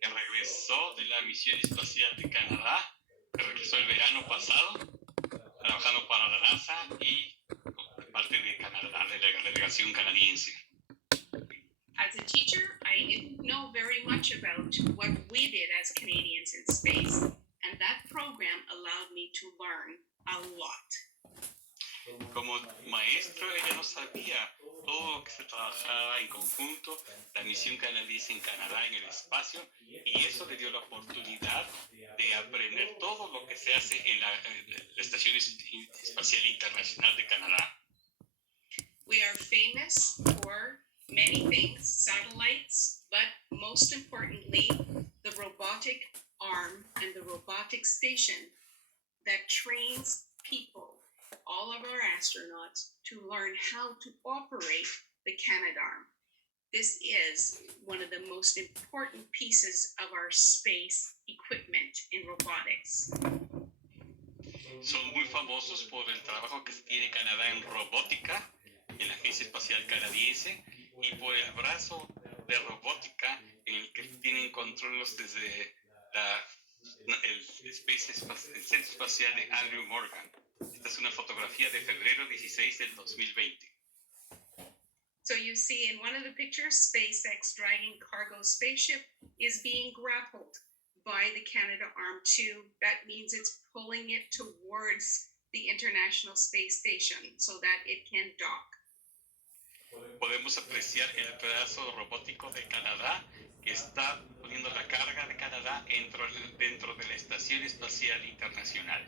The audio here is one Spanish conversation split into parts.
que regresó de la misión espacial de Canadá, que regresó el verano pasado, trabajando para la NASA y parte de Canadá, de la delegación canadiense. As a teacher, I didn't know very much about what we did as Canadians in space, and that program allowed me to learn a lot. Como maestro, ella no sabía todo lo que se trabajaba en conjunto, la misión canadiense en Canadá en el espacio, y eso le dio la oportunidad de aprender todo lo que se hace en la Estación Espacial Internacional de Canadá. We are famous for many things, satellites, but most importantly, the robotic arm and the robotic station that trains people, all of our astronauts, to learn how to operate the Canadarm. This is one of the most important pieces of our space equipment in robotics. Son muy famosos por el trabajo que tiene Canadá en robótica, en la Agencia Espacial Canadiense, y por el brazo de robótica en el que tienen controles desde el Centro Espacial de Andrew Morgan. Esta es una fotografía de febrero 16 del 2020. So you see in one of the pictures, SpaceX dragging cargo spaceship is being grappled by the Canadarm2. That means it's pulling it towards the International Space Station so that it can dock. Podemos apreciar el pedazo robótico de Canadá que está poniendo la carga de Canadá dentro de la Estación Espacial Internacional.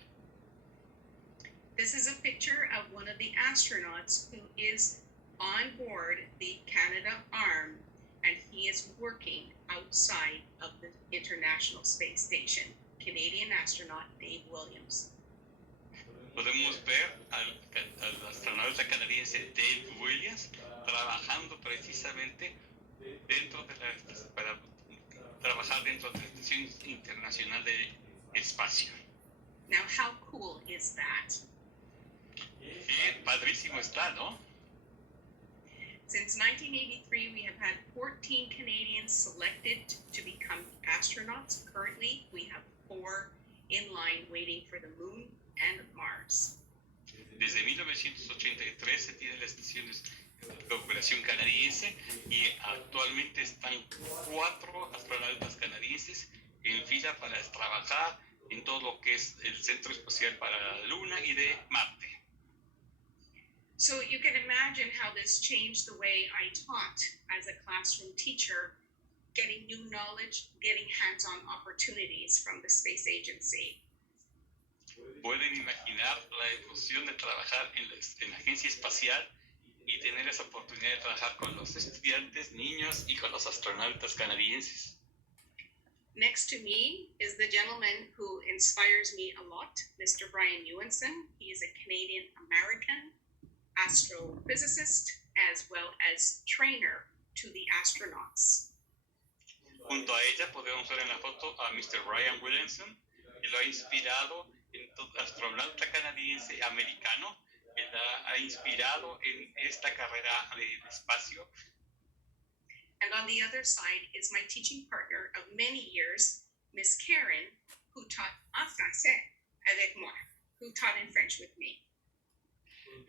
This is a picture of one of the astronauts who is on board the Canadarm, and he is working outside of the International Space Station. Canadian astronaut Dave Williams. Podemos ver al astronauta canadiense Dave Williams trabajando precisamente para trabajar dentro de la Estación Internacional de Espacio. Now, how cool is that? Qué padrísimo está, ¿no? Since 1983, we have had 14 Canadians selected to become astronauts. Currently, we have 4 in line waiting for the moon and Mars. Desde 1983 se tiene la estación de operación canadiense y actualmente están 4 astronautas canadienses en fila para trabajar en todo lo que es el Centro Espacial para la Luna y de Marte. So you can imagine how this changed the way I taught as a classroom teacher, getting new knowledge, getting hands-on opportunities from the space agency. Pueden imaginar la emoción de trabajar en la agencia espacial y tener esa oportunidad de trabajar con los estudiantes, niños y con los astronautas canadienses. Next to me is the gentleman who inspires me a lot, Mr. Brian Ewenson. He is a Canadian-American astrophysicist as well as trainer to the astronauts. Junto a ella podemos ver en la foto a Mr. Brian Williamson, que lo ha inspirado astronauta canadiense americano, que la ha inspirado en esta carrera de espacio. And on the other side is my teaching partner of many years, Miss Karen, who taught en français avec moi, who taught in French with me.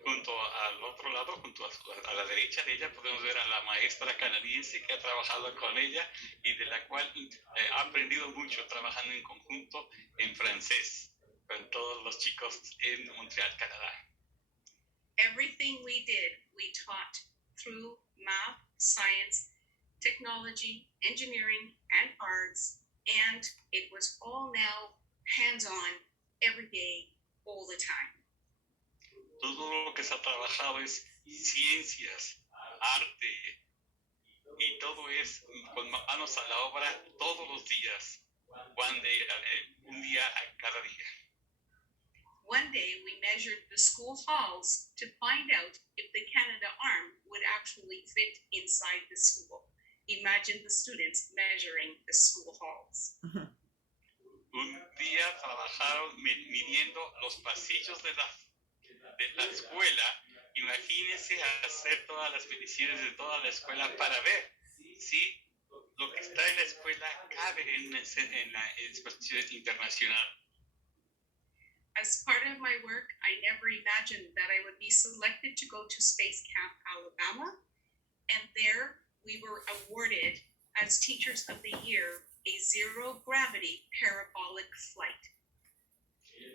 Junto al otro lado, junto a la derecha de ella, podemos ver a la maestra canadiense que ha trabajado con ella y de la cual ha aprendido mucho trabajando en conjunto en francés con todos los chicos en Montreal, Canadá. Everything we did, we taught through math, science, technology, engineering, and arts, and it was all now hands-on, every day, all the time. Todo lo que se ha trabajado es ciencias, arte, y todo es con manos a la obra todos los días, un día a cada día. One day we measured the school halls to find out if the Canadarm would actually fit inside the school. Imagine the students measuring the school halls. Un día trabajaron midiendo los pasillos de la escuela. Imagínense hacer todas las mediciones de toda la escuela para ver si lo que está en la escuela cabe en la expansión internacional. As part of my work, I never imagined that I would be selected to go to Space Camp Alabama, and there we were awarded as Teachers of the Year a zero gravity parabolic flight.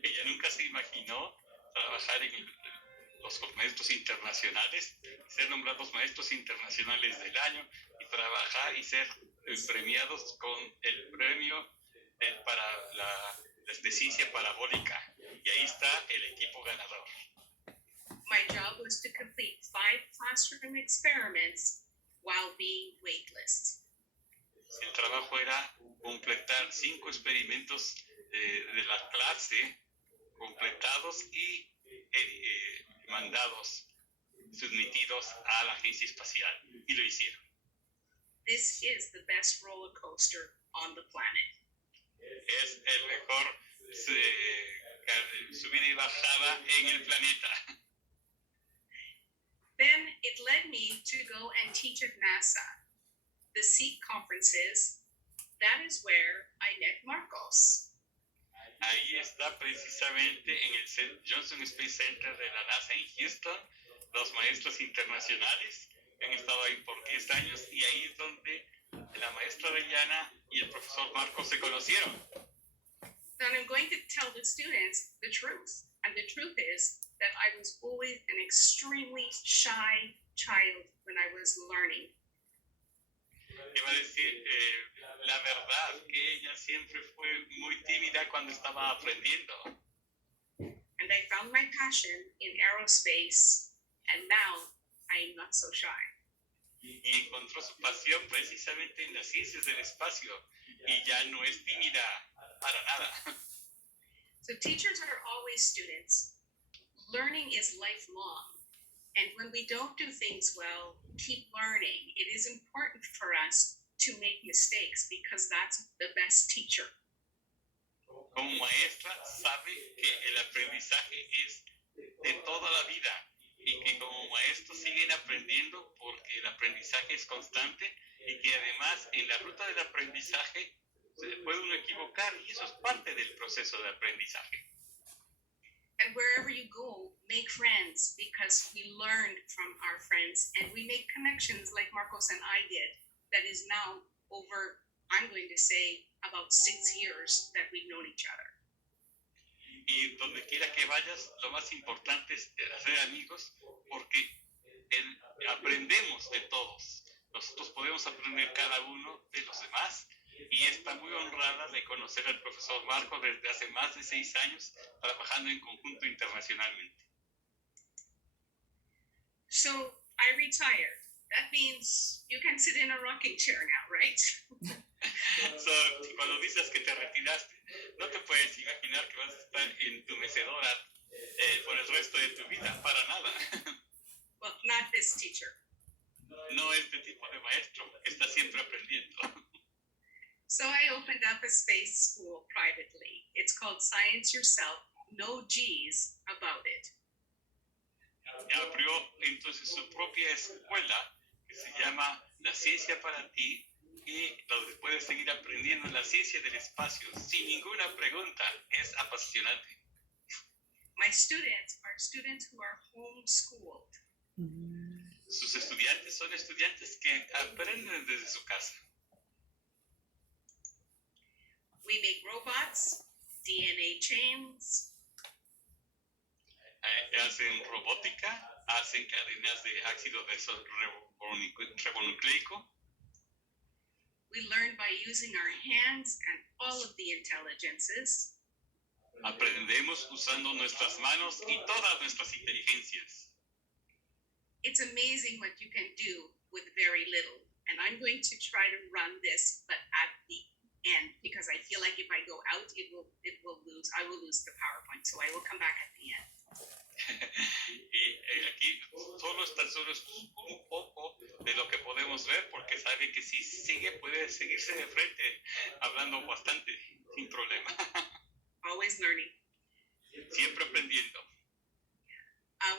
Ella nunca se imaginó trabajar en los maestros internacionales, ser nombrados maestros internacionales del año y trabajar y ser premiados con el premio para la de ciencia parabólica. Y ahí está el equipo ganador. My job was to complete 5 classroom experiments while being weightless. El trabajo era completar 5 experimentos de la clase completados y mandados, submitidos a la agencia espacial. Y lo hicieron. This is the best roller coaster on the planet. Es el mejor subida y bajada en el planeta. Then it led me to go and teach at NASA. The SEEK conferences, that is where I met Marcos. Ahí está precisamente en el Johnson Space Center de la NASA en Houston, los maestros internacionales que han estado ahí por 10 años y ahí es donde la maestra Dayana y el profesor Marcos se conocieron. Then I'm going to tell the students the truth. And the truth is that I was always an extremely shy child when I was learning. Iba a decir la verdad, que ella siempre fue muy tímida cuando estaba aprendiendo. And I found my passion in aerospace, and now I am not so shy. Y encontró su pasión precisamente en las ciencias del espacio y ya no es tímida para nada. So teachers are always students. Learning is lifelong. And when we don't do things well, keep learning. It is important for us to make mistakes because that's the best teacher. Como maestra sabe que el aprendizaje es de toda la vida y que como maestros siguen aprendiendo porque el aprendizaje es constante y que además en la ruta del aprendizaje se puede uno equivocar y eso es parte del proceso de aprendizaje. And wherever you go, make friends because we learned from our friends and we make connections like Marcos and I did. That is now over, I'm going to say, about 6 years that we've known each other. Y donde quiera que vayas, lo más importante es hacer amigos porque aprendemos de todos. Nosotros podemos aprender cada uno de los demás y está muy honrada de conocer al profesor Marco desde hace más de 6 años trabajando en conjunto internacionalmente. So I retired. That means you can sit in a rocking chair now, right? So, cuando dices que te retiraste, no te puedes imaginar que vas a estar en tu mecedora por el resto de tu vida, para nada. Well, not this teacher. No este tipo de maestro que está siempre aprendiendo. So I opened up a space school privately. It's called Science Yourself, no G's about it. Abrió entonces su propia escuela que se llama La Ciencia para Ti y donde puedes seguir aprendiendo la ciencia del espacio sin ninguna pregunta. Es apasionante. My students are students who are homeschooled. Sus estudiantes son estudiantes que aprenden desde su casa. We make robots, DNA chains. Hacen robótica, hacen cadenas de ácido ribonucleico. We learn by using our hands and all of the intelligences. Aprendemos usando nuestras manos y todas nuestras inteligencias. It's amazing what you can do with very little. And I'm going to try to run this, but at the end, because I feel like if I go out, I will lose the PowerPoint. So I will come back at the end. Y aquí solo es un poco de lo que podemos ver porque sabe que si sigue puede seguirse de frente hablando bastante sin problema. Always learning. Siempre aprendiendo.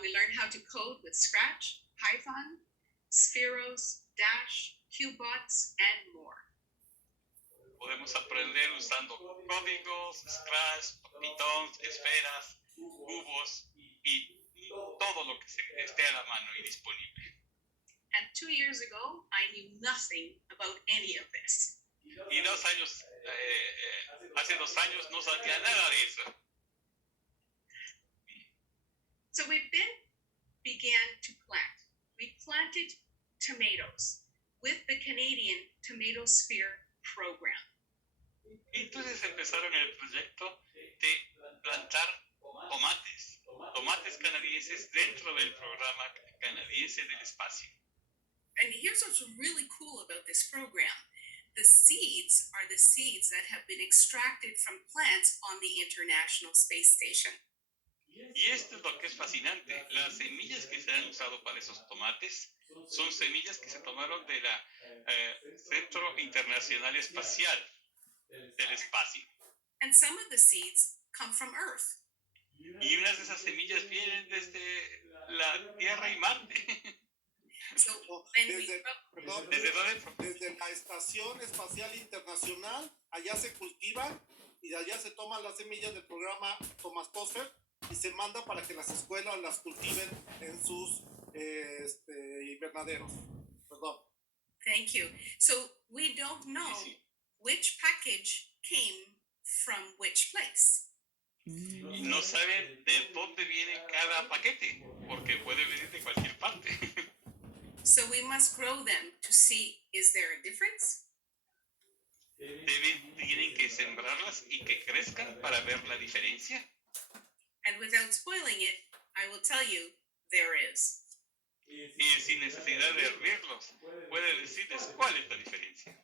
We learn how to code with Scratch, Python, Spheros, Dash, QBots, and more. podemos aprender usando códigos, Scratch, Python, esferas, cubos y todo lo que esté a la mano y disponible. And 2 years ago, I knew nothing about any of this. Y hace 2 años no sabía nada de eso. So we then began to plant. We planted tomatoes with the Canadian Tomato Sphere program. Y entonces empezaron el proyecto de plantar tomates canadienses dentro del programa canadiense del espacio. And here's what's really cool about this program. The seeds are the seeds that have been extracted from plants on the International Space Station. Y esto es lo que es fascinante. Las semillas que se han usado para esos tomates son semillas que se tomaron del Centro Internacional Espacial del Espacio. And some of the seeds come from Earth. Y unas de esas semillas vienen desde la Tierra y Marte. So desde la Estación Espacial Internacional, allá se cultivan y de allá se toman las semillas del programa Thomas Tosfer y se manda para que las escuelas las cultiven en sus invernaderos. Perdón. Thank you. So we don't know which package came from which place. Y no saben de dónde viene cada paquete, porque puede venir de cualquier parte. So we must grow them to see, is there a difference? Tienen que sembrarlas y que crezcan para ver la diferencia. And without spoiling it, I will tell you, there is. Y sin necesidad de hervirlos, puede decirles cuál es la diferencia.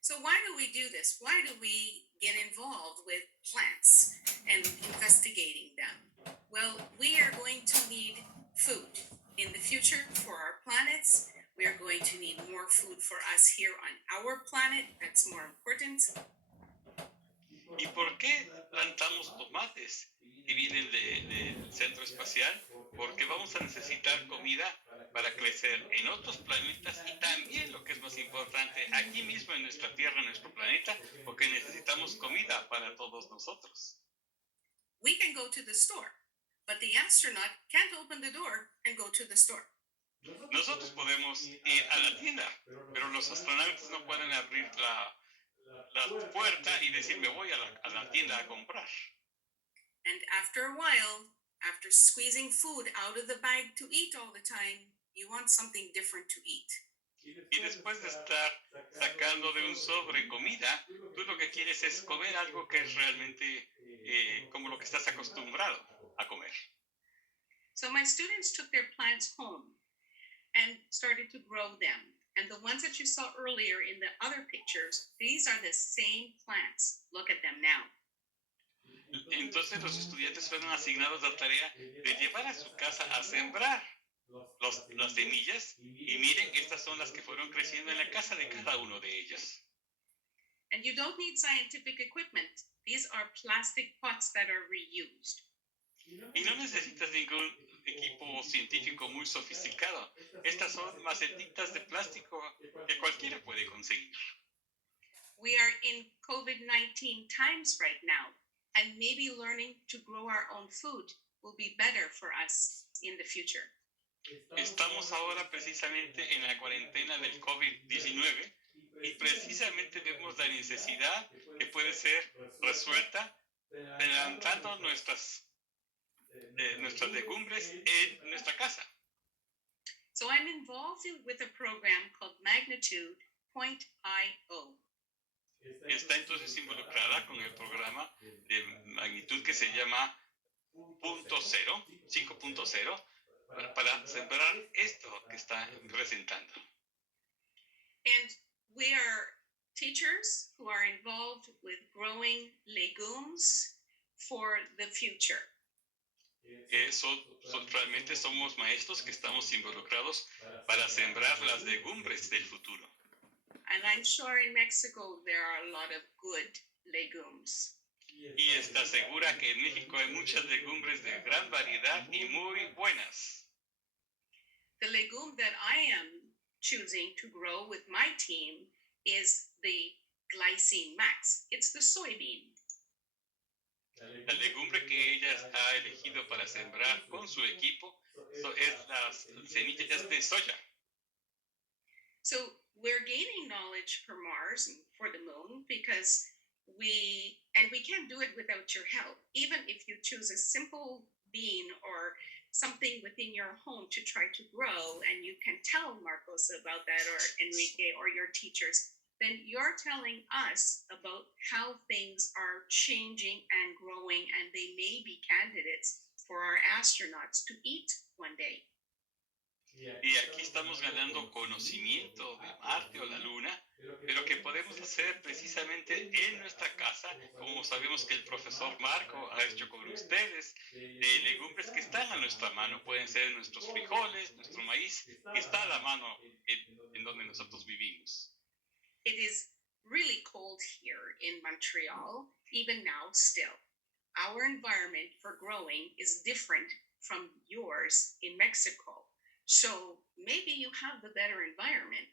So why do we do this? Why do we get involved with plants and investigating them? Well, we are going to need food in the future for our planets. We are going to need more food for us here on our planet. That's more important. ¿Y por qué plantamos tomates que vienen del centro espacial? Porque vamos a necesitar comida para crecer en otros planetas y también, lo que es más importante, aquí mismo en nuestra Tierra, en nuestro planeta, porque necesitamos comida para todos nosotros. We can go to the store, but the astronaut can't open the door and go to the store. Nosotros podemos ir a la tienda, pero los astronautas no pueden abrir la puerta y decir me voy a la tienda a comprar. And after a while, after squeezing food out of the bag to eat all the time, you want something different to eat. Y después de estar sacando de un sobre comida, tú lo que quieres es comer algo que es realmente como lo que estás acostumbrado a comer. So my students took their plants home and started to grow them. And the ones that you saw earlier in the other pictures, these are the same plants. Look at them now. Entonces los estudiantes fueron asignados la tarea de llevar a su casa a sembrar las semillas y miren, estas son las que fueron creciendo en la casa de cada uno de ellos. And you don't need scientific equipment. These are plastic pots that are reused. Y no necesitas ningún equipo científico muy sofisticado. Estas son macetitas de plástico que cualquiera puede conseguir. We are in COVID-19 times right now, and maybe learning to grow our own food will be better for us in the future. Estamos ahora precisamente en la cuarentena del COVID-19 y precisamente vemos la necesidad que puede ser resuelta plantando nuestras legumbres en nuestra casa. So I'm involved with a program called Magnitude.io. Está entonces involucrada con el programa de magnitud que se llama 5.0 para sembrar esto que está presentando. And we are teachers who are involved with growing legumes for the future. Realmente somos maestros que estamos involucrados para sembrar las legumbres del futuro. And I'm sure in Mexico there are a lot of good legumes. Y está segura que en México hay muchas legumbres de gran variedad y muy buenas. The legume that I am choosing to grow with my team is the glycine max. It's the soybean. La legumbre que ella ha elegido para sembrar con su equipo es las semillas de soya. So we're gaining knowledge for Mars and for the moon because we can't do it without your help. Even if you choose a simple bean or something within your home to try to grow, and you can tell Marcos about that, or Enrique, or your teachers, then you're telling us about how things are changing and growing, and they may be candidates for our astronauts to eat one day. Y aquí estamos ganando conocimiento de Marte o la Luna, pero que podemos hacer precisamente en nuestra casa, como sabemos que el profesor Marco ha hecho con ustedes, de legumbres que están a nuestra mano. Pueden ser nuestros frijoles, nuestro maíz, que está a la mano en donde nosotros vivimos. It is really cold here in Montreal, even now still. Our environment for growing is different from yours in Mexico. So maybe you have the better environment.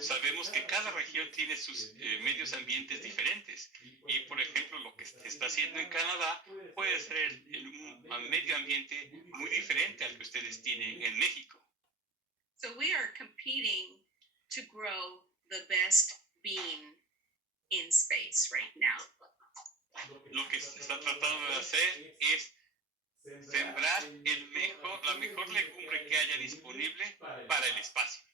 Sabemos que cada región tiene sus medios ambientes diferentes y, por ejemplo, lo que se está haciendo en Canadá puede ser un medio ambiente muy diferente al que ustedes tienen en México. So we are competing to grow the best bean in space right now. Lo que se está tratando de hacer es sembrar la mejor legumbre que haya disponible para el espacio.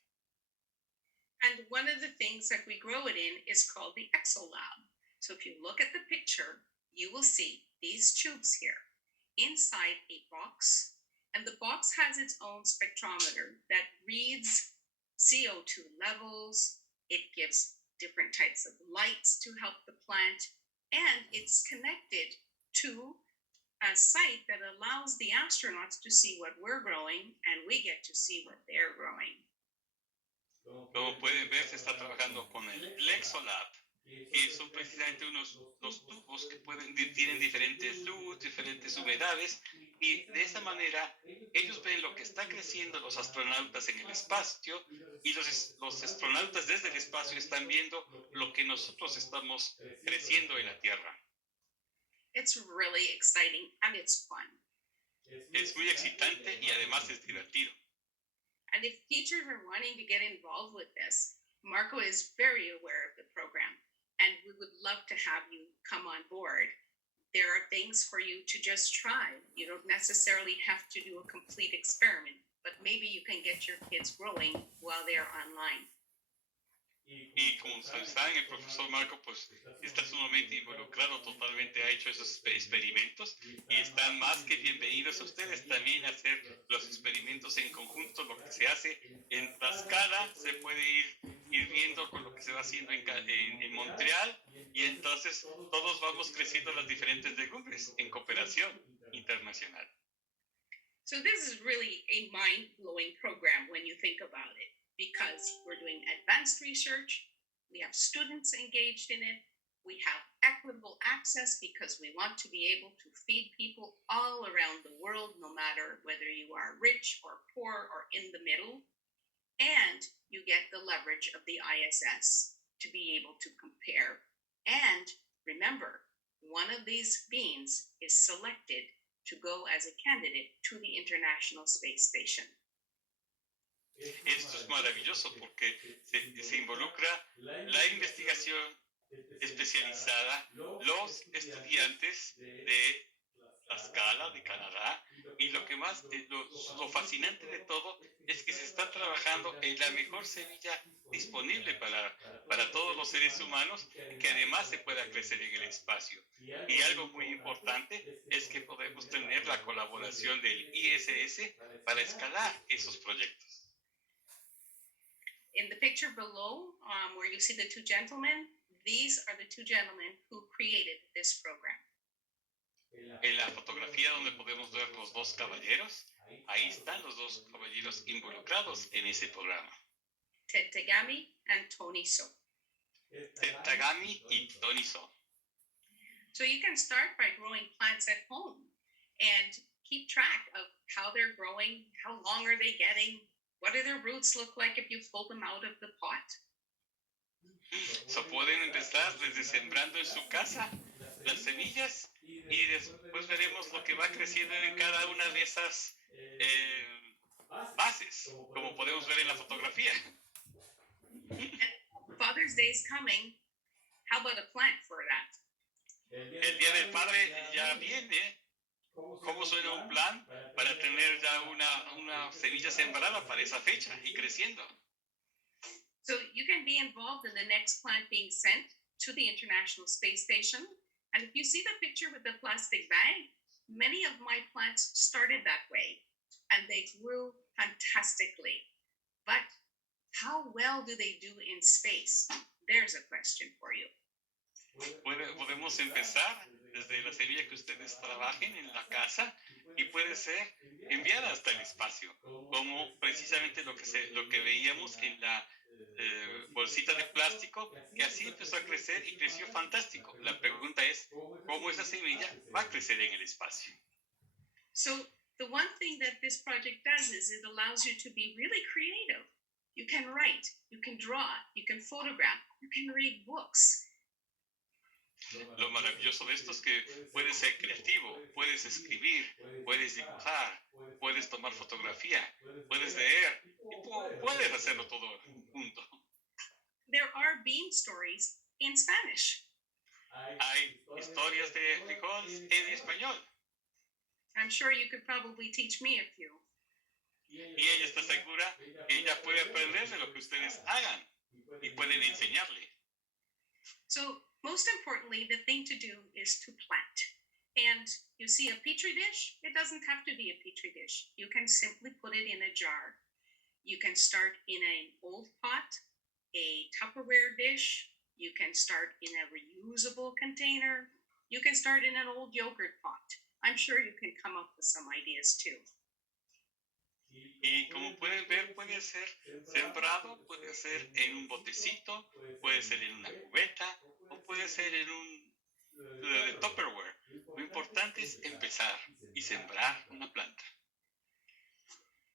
And one of the things that we grow it in is called the exolab. So if you look at the picture, you will see these tubes here inside a box, and the box has its own spectrometer that reads CO2 levels. It gives different types of lights to help the plant, and it's connected to a site that allows the astronauts to see what we're growing, and we get to see what they're growing. Como pueden ver, se está trabajando con el Lexolab, que son precisamente los tubos que tienen diferentes luz, diferentes humedades, y de esa manera ellos ven lo que está creciendo los astronautas en el espacio, y los astronautas desde el espacio están viendo lo que nosotros estamos creciendo en la Tierra. It's really exciting and it's fun. Es muy excitante y además es divertido. And if teachers are wanting to get involved with this, Marco is very aware of the program, and we would love to have you come on board. There are things for you to just try. You don't necessarily have to do a complete experiment, but maybe you can get your kids growing while they're online. Y como saben, el profesor Marco pues está sumamente involucrado, totalmente ha hecho esos experimentos y están más que bienvenidos a ustedes también a hacer los experimentos en conjunto. Lo que se hace en Tlaxcala se puede ir viendo con lo que se va haciendo en Montreal, y entonces todos vamos creciendo las diferentes legumbres en cooperación internacional. So this is really a mind-blowing program when you think about it, because we're doing advanced research, we have students engaged in it, we have equitable access because we want to be able to feed people all around the world, no matter whether you are rich or poor or in the middle, and you get the leverage of the ISS to be able to compare. And remember, one of these beans is selected to go as a candidate to the International Space Station. Esto es maravilloso porque se involucra la investigación especializada, los estudiantes de Tlaxcala, de Canadá, y lo que más, lo fascinante de todo es que se está trabajando en la mejor semilla disponible para todos los seres humanos, que además se pueda crecer en el espacio. Y algo muy importante es que podemos tener la colaboración del ISS para escalar esos proyectos. In the picture below, where you see the two gentlemen, these are the two gentlemen who created this program. En la fotografía donde podemos ver los dos caballeros, ahí están los dos caballeros involucrados en ese programa. Ted Tagami and Tony So. Ted Tagami y Tony So. So you can start by growing plants at home and keep track of how they're growing, how long are they getting, what do their roots look like if you pull them out of the pot. Pueden empezar desde sembrando en su casa las semillas y después veremos lo que va creciendo en cada una de esas bases, como podemos ver en la fotografía. Father's Day is coming. How about a plant for that? El Día del Padre ya viene. ¿Cómo suena un plan para tener ya una semilla sembrada para esa fecha y creciendo? So you can be involved in the next plant being sent to the International Space Station. And if you see the picture with the plastic bag, many of my plants started that way and they grew fantastically. But how well do they do in space? There's a question for you. Podemos empezar desde la semilla que ustedes trabajen en la casa y puede ser enviada hasta el espacio, como precisamente lo que veíamos en la bolsita de plástico, que así empezó a crecer y creció fantástico. La pregunta es, ¿cómo esa semilla va a crecer en el espacio? So the one thing that this project does is it allows you to be really creative. You can write, you can draw, you can photograph, you can read books. Lo maravilloso de esto es que puedes ser creativo, puedes escribir, puedes dibujar, puedes tomar fotografía, puedes leer y puedes hacerlo todo junto. There are bean stories in Spanish. Hay historias de frijol en español. I'm sure you could probably teach me a few. Y ella está segura que ella puede aprender de lo que ustedes hagan y pueden enseñarle. So most importantly, the thing to do is to plant. And you see a petri dish, it doesn't have to be a petri dish. You can simply put it in a jar. You can start in an old pot, a Tupperware dish. You can start in a reusable container. You can start in an old yogurt pot. I'm sure you can come up with some ideas too. Y como pueden ver, puede ser sembrado, puede ser en un botecito, puede ser en una cubeta o puede ser en un Tupperware. Lo importante es empezar y sembrar una planta.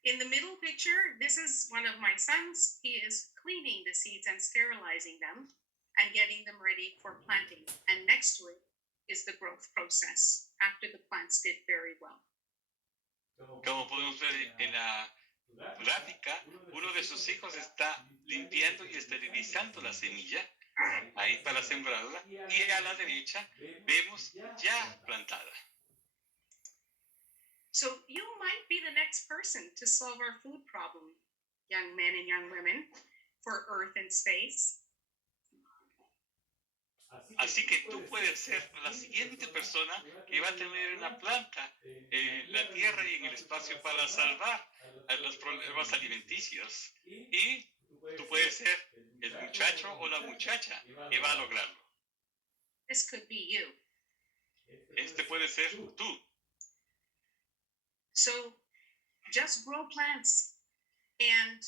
In the middle picture, this is one of my sons. He is cleaning the seeds and sterilizing them and getting them ready for planting. And next to it is the growth process after the plants did very well. Como podemos ver en la gráfica, uno de sus hijos está limpiando y esterilizando la semilla ahí para sembrarla y a la derecha vemos ya plantada. So you might be the next person to solve our food problem, young men and young women, for Earth and space. Así que tú puedes ser la siguiente persona que va a tener una planta en la Tierra y en el espacio para salvar a los problemas alimenticios. Y tú puedes ser el muchacho o la muchacha que va a lograrlo. This could be you. Este puede ser tú. So just grow plants and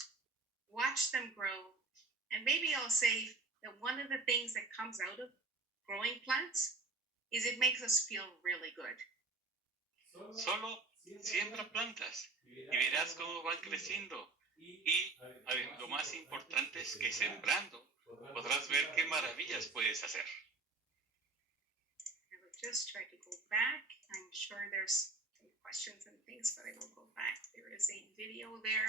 watch them grow. And maybe I'll say that one of the things that comes out of growing plants is it makes us feel really good. Solo siembra plantas y verás cómo van creciendo. Y lo más importante es que sembrando podrás ver qué maravillas puedes hacer. I will just try to go back. I'm sure there's some questions and things, but I will go back. There is a video there.